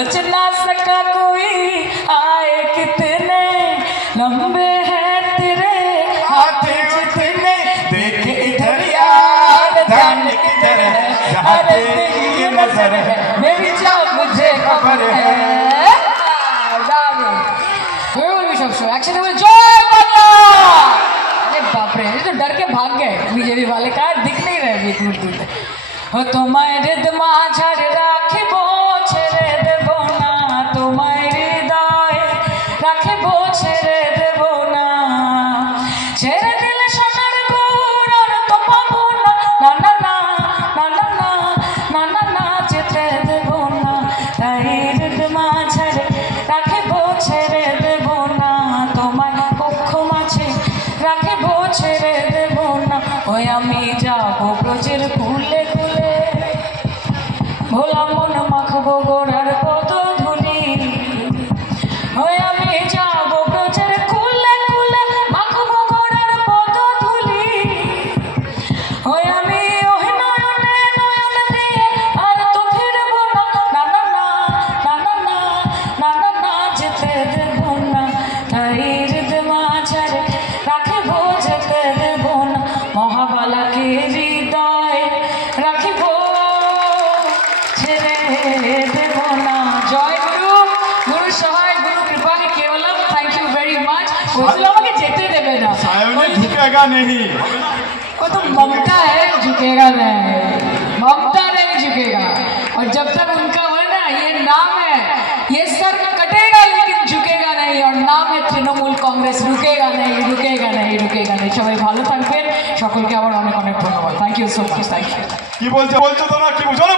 बच ना सका कोई आए कितने लंबे हैं तेरे हाथ जितने देख इधर यार ध्यान किधर है अरे तेरी नजर है मेरी जान मुझे खबर है একসাথে বলে জয় বাংলা। अरे बाप रे तो डर के भाग गए बीजेपी वाले का दिख नहीं रहे दूर दूर हो তোমায় হৃদমা ঝাড় রাখিব ছেড়ে দেব না তোমায় হৃদয়ে রাখিব ছেড়ে দেব না ছেড়ে দিলে সোনার গুড় আর তো পাবো না না না না না না না না না না যেতে দেব না তাই হৃদমা ঝাড় রাখিব ছেড়ে দেব না তোমায় পক্ষ মাঝে রাখিব ছেড়ে দেব না ওই আমি যাবো ব্রজের কুলে কুলে ভোলা মন মাখবো গোড়ার কত ধুলি ওই আমি যাবো ব্রজের কুলে কুলে মাখবো গোড়ার কত ধুলি ওই আমি ওহে নয়নে নয়ন দিয়ে আর তো ফিরবো না না না না না না না না না না যেতে দেব না তাই হৃদমা ঝাড়ে রাখিব যেতে দেব না মহাবালাকে হৃদয় রাখিব ছেড়ে দেব না। জয় গুরু গুরু সহায় গুরু কৃপা के केवलम थैंक यू वेरी मच বলছিল আমাকে যেতে দেবে না सायोने झुकेगा नहीं वो तो ममता है झुकेगा नहीं ममता नहीं झुकेगा और जब तक उनका वो ना ये नाम है ये सर कटेगा लेकिन झुकेगा नहीं और नाम है तृणमूल कांग्रेस रुकेगा नहीं रुकेगा नहीं रुकेगा नहीं সবাই ভালো থাকবেন সকলকে আবার অনেক অনেক ধন্যবাদ thank you so much thank you কি বলছো তোমরা কি বুঝো না